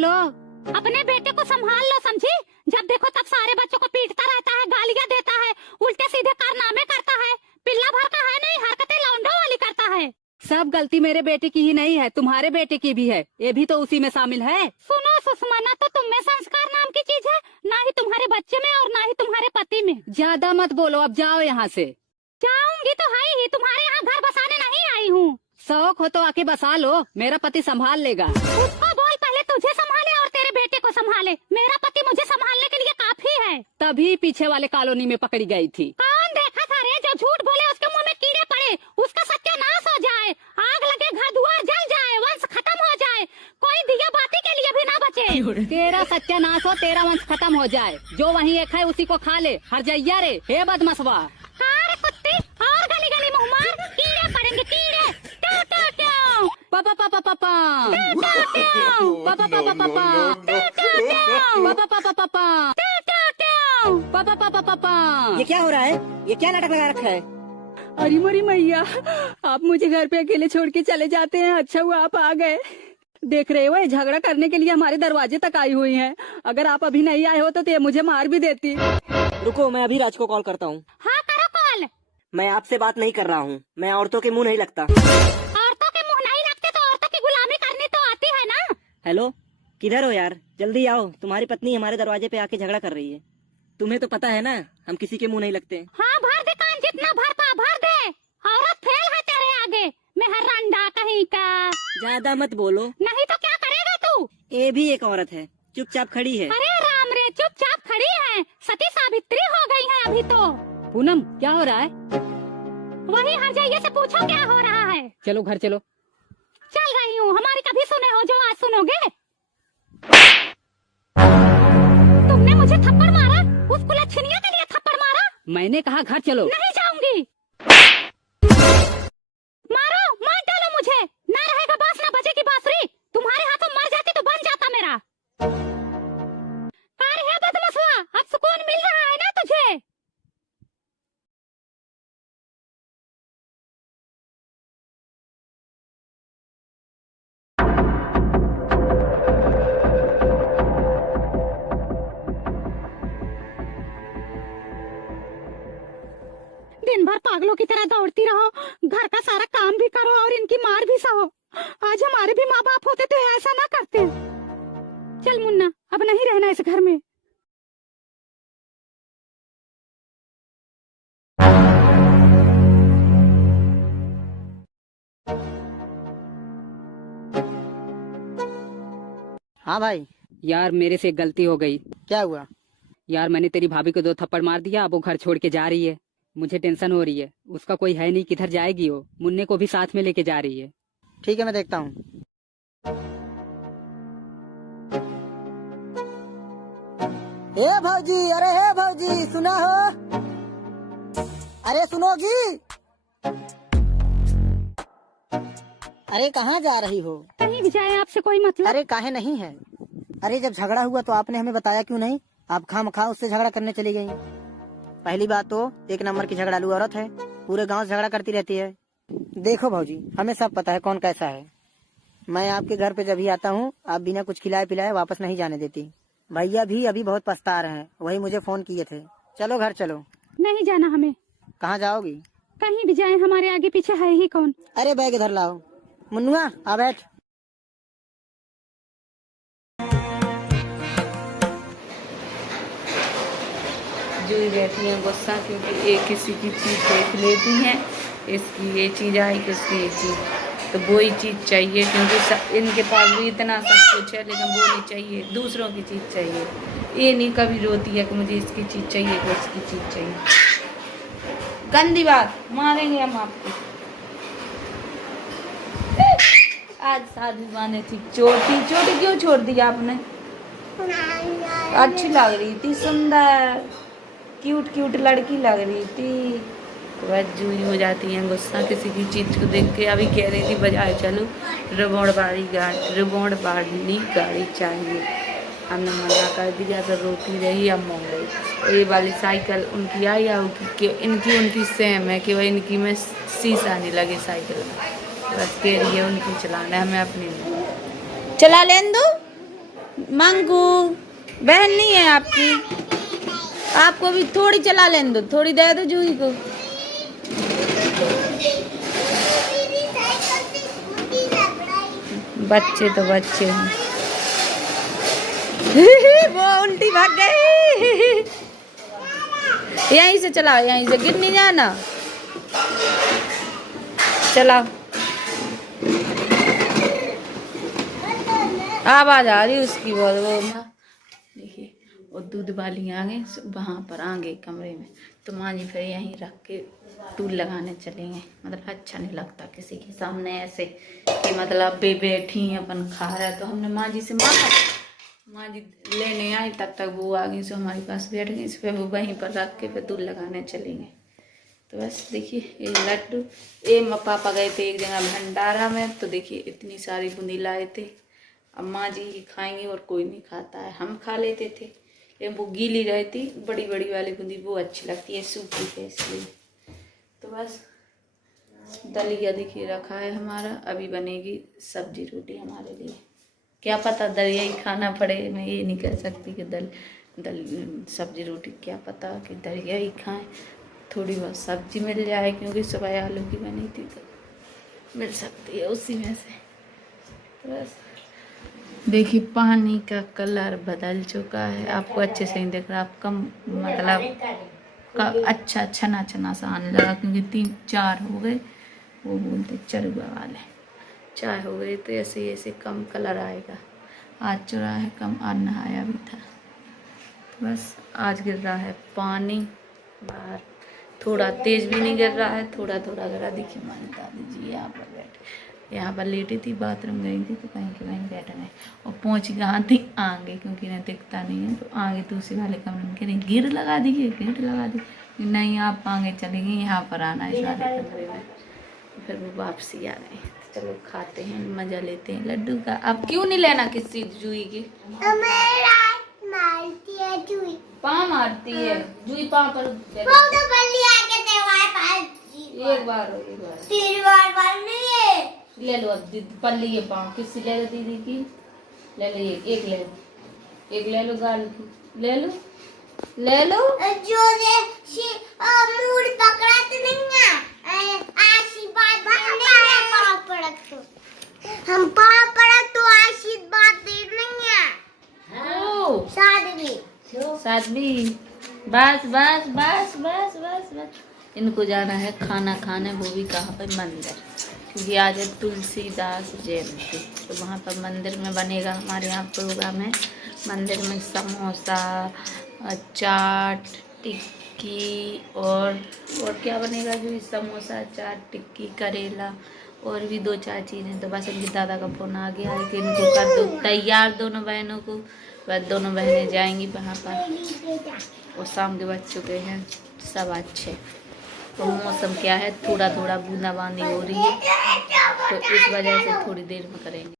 बोलो। अपने बेटे को संभाल लो, समझी? जब देखो तब सारे बच्चों को पीटता रहता है, गालियाँ देता है, उल्टे सीधे कारनामे करता है। पिल्ला भर का है नहीं, हरकतें लौंडों वाली करता है। सब गलती मेरे बेटे की ही नहीं है, तुम्हारे बेटे की भी है। ये भी तो उसी में शामिल है। सुनो सुषमा, तो तुम में संस्कार नाम की चीज है ना, ही तुम्हारे बच्चे में और ना ही तुम्हारे पति में। ज्यादा मत बोलो, अब जाओ यहाँ से। जाऊंगी तो है ही, तुम्हारे यहाँ घर बसाने नहीं आई हूँ। शौक हो तो आके बसा लो, मेरा पति संभाल लेगा। उसको बोल पहले तुझे संभाले और तेरे बेटे को संभाले। मेरा पति मुझे संभालने के लिए काफी है। तभी पीछे वाले कॉलोनी में पकड़ी गई थी। कौन देखा था रे? जो झूठ बोले उसके मुंह में कीड़े पड़े, उसका सत्यानाश हो जाए, आग लगे, घर दुआर जल जाए, वंश खत्म हो जाए, कोई दिया बाती के लिए भी ना बचे। तेरा सत्यानाश हो, तेरा वंश खत्म हो जाए। जो वहीं एक है उसी को खा ले, हर जैया रे। हे बदमसवा, कार कुत्ती, और गली गली मुँह मार, कीड़े पड़ेंगे कीड़े। ट्यू ट्यू ट्यू, पापा पापा पापा, ट्यू ट्यू ट्यू, पापा पापा पापा, ट्यू ट्यू ट्यू, पापा पापा पापा, ट्यू ट्यू ट्यू। पापा पापा पापा। ये क्या हो रहा है? ये क्या नाटक लगा रखा है? अरे मरी मैया, आप मुझे घर पे अकेले छोड़ के चले जाते हैं। अच्छा हुआ आप आ गए। देख रहे हो, ये झगड़ा करने के लिए हमारे दरवाजे तक आई हुई हैं। अगर आप अभी नहीं आए हो तो ये मुझे मार भी देती। रुको, मैं अभी राज को कॉल करता हूँ। हाँ करो कॉल। मैं आपसे बात नहीं कर रहा हूँ, मैं औरतों के मुंह नहीं लगता। औरतों के मुंह नहीं लगते तो औरतों की गुलामी करनी तो आती है ना। हेलो, किधर हो यार? जल्दी आओ, तुम्हारी पत्नी हमारे दरवाजे पे आके झगड़ा कर रही है। तुम्हें तो पता है ना, हम किसी के मुंह नहीं लगते। हाँ भर दे कान, जितना भर पा भर दे। औरत फेल है तेरे आगे, मेहर रंडा कहीं का। ज्यादा मत बोलो, नहीं तो क्या करेगा तू? ये भी एक औरत है, चुपचाप खड़ी है। अरे राम रे, चुपचाप खड़ी है, सती सावित्री हो गई है अभी तो। पूनम, क्या हो रहा है? वही हर जाइए से पूछो क्या हो रहा है। चलो घर चलो। चल रही हूँ, हमारी कभी सुने हो जो आज सुनोगे? तुमने मुझे थप्पड़ मारा, उस कुलच्छनिया के लिए थप्पड़ मारा। मैंने कहा घर चलो। नहीं जाऊंगी। मारो, मार डालो मुझे, ना रहेगा बांस ना बजेगी बांसुरी। तुम्हारे हाथों मर जाती तो बन जाता मेरा। अरे है बदमसुआ, अब सुकून मिल रहा है ना तुझे? दिन भर पागलों की तरह दौड़ती रहो, घर का सारा काम भी करो और इनकी मार भी सहो। आज हमारे भी माँ बाप होते तो ऐसा ना करते। चल मुन्ना, अब नहीं रहना इस घर में। हाँ भाई। यार मेरे से एक गलती हो गई। क्या हुआ? यार मैंने तेरी भाभी को 2 थप्पड़ मार दिया, अब वो घर छोड़ के जा रही है। मुझे टेंशन हो रही है, उसका कोई है नहीं, किधर जाएगी वो। मुन्ने को भी साथ में लेके जा रही है। ठीक है, मैं देखता हूँ। ए भौजी, अरे हे भौजी, सुना हो? अरे सुनोगी? अरे कहाँ जा रही हो? कहीं भी जाए आपसे कोई मतलब? अरे काहे नहीं है? अरे जब झगड़ा हुआ तो आपने हमें बताया क्यों नहीं? आप खामखा उससे झगड़ा करने चली गई। पहली बात तो 1 नंबर की झगड़ालू औरत है, पूरे गांव से झगड़ा करती रहती है। देखो भौजी, हमें सब पता है कौन कैसा है। मैं आपके घर पे जब भी आता हूँ, आप बिना कुछ खिलाए पिलाए वापस नहीं जाने देती। भैया भी अभी बहुत पछता रहे हैं, वही मुझे फोन किए थे। चलो घर चलो। नहीं जाना हमें। कहाँ जाओगी? कहीं भी जाए, हमारे आगे पीछे है ही कौन। अरे बैग इधर लाओ। मुन्नुआ आ बैठ। जो ही रहती हैं गुस्सा, क्योंकि एक किसी की चीज़ देख लेती हैं, इसकी ये चीज़ आई कि उसकी ये चीज़, तो वो ही चीज़ चाहिए। क्योंकि इनके पास भी इतना सब कुछ है, लेकिन वो नहीं चाहिए, दूसरों की चीज़ चाहिए। ये नहीं कभी रोती है कि मुझे इसकी चीज़ चाहिए कि उसकी चीज़ चाहिए। गंदी बात, मारेंगे हम आपको। आज शादी माने थी, चोटी चोटी क्यों छोड़ दी आपने? अच्छी लग रही थी, सुंदर क्यूट क्यूट लड़की लग रही थी। तो वह जूई हो जाती हैं गुस्सा किसी की चीज़ को देख के। अभी कह रही थी बजाए चलो रिबोंड वाली गाड़ी चाहिए, हमने मना कर दिया तो रोती रही, अब मान गई। और ये वाली साइकिल उनकी आई कि उनकी सेम है कि वह इनकी में शीशा नहीं लगे साइकिल में। बस कह रही है उनकी चलाना है, हमें अपनी नहीं। चला लें दो, मंगू बहन नहीं है आपकी? आपको भी थोड़ी चला लेने दो, थोड़ी दे दो जूही को। बच्चे तो बच्चे हैं। वो उल्टी भाग गई। यहीं से चलाओ, यहीं से, गिर नहीं जाना। चलाओ, आवाज आ रही उसकी बहुत। वो देखिए, और दूध वाली आ गई वहाँ पर, आ गए कमरे में। तो माँ जी फिर यहीं रख के टूल लगाने चलेंगे। मतलब अच्छा नहीं लगता किसी के सामने ऐसे कि मतलब बैठी अपन खा रहा है। तो हमने माँ जी से मांगा, माँ जी लेने आई, तब तक वो आ गई, सो हमारे पास बैठ गई। फिर वो वहीं पर रख के फिर टूल लगाने चलेंगे। तो बस देखिए, ये लड्डू, ये पापा गए थे एक जगह भंडारा में, तो देखिए इतनी सारी बूंदी लाए थे। अब माँ जी ही खाएंगे और कोई नहीं खाता है। हम खा लेते थे, लेकिन वो गीली रहती, बड़ी बड़ी वाली बूंदी वो अच्छी लगती है, सूखी है इसलिए। तो बस दलिया देखिए रखा है हमारा, अभी बनेगी सब्जी रोटी हमारे लिए। क्या पता दलिया ही खाना पड़े, मैं ये नहीं कह सकती कि सब्जी रोटी, क्या पता कि दलिया ही खाएं। थोड़ी बहुत सब्जी मिल जाए, क्योंकि सुबह आलू की बनी थी तो मिल सकती है उसी में से। तो बस देखिए, पानी का कलर बदल चुका है, आपको अच्छे से नहीं दिख रहा, आप कम मतलब अच्छा छना छना सा आने लगा, क्योंकि 3-4 हो गए, वो बोलते चरुआ वाले 4 हो गए, तो ऐसे ऐसे कम कलर आएगा। आज चुरा है कम, आज नहाया भी था। तो बस आज गिर रहा है पानी बाहर, थोड़ा तेज भी नहीं गिर रहा है, थोड़ा थोड़ा गिर रहा। देखिए हमारी दादी जी यहाँ पर बैठे, यहाँ पर लेटी थी, बाथरूम गई थी तो कहीं के वहीं बैठ गए, और पहुँच कहाँ थी, आगे, क्योंकि इन्हें दिखता नहीं है। तो आगे दूसरे वाले कमरे में कह रही गिर लगा दीजिए, गिर लगा दीजिए। नहीं, आप आगे चले गई, यहाँ पर आना है इस वाले कमरे में। फिर वो वापसी आ गए। तो चलो खाते हैं, मजा लेते हैं लड्डू का। अब क्यों नहीं लेना किसी जूही की? मारती है जूही, पाँव मारती है जूही, पाँव पर एक बार 3 बार नहीं है। ले लो। अब पल्ली ये पाँव किससे ले लो? दीदी की ले लो, एक ले लो, एक ले लो, गाल की ले लो, ले लो। जो ने मूड पकड़ा तो नहीं है, आशीर्वाद हम पाँव पड़ा तो आशीर्वाद दे नहीं है। ओ साध्वी, बस बस बस बस बस बस। इनको जाना है खाना खाने, वो भी कहाँ पर? मंदिर, क्योंकि आज है तुलसीदास जयंती। तो वहाँ पर मंदिर में बनेगा हमारे यहाँ प्रोग्राम है। मंदिर में समोसा, चाट, टिक्की और क्या बनेगा? जो समोसा, चाट, टिक्की, करेला और भी 2-4 चीज़ें। तो बस इनके दादा का फोन आ गया है कि इनको कर दो तैयार दोनों बहनों को। बस दोनों बहनें जाएंगी वहाँ पर, और शाम के बज चुके हैं 7:15। तो मौसम क्या है, थोड़ा थोड़ा बूंदाबांदी हो रही है, तो इस वजह से थोड़ी देर में करेंगे।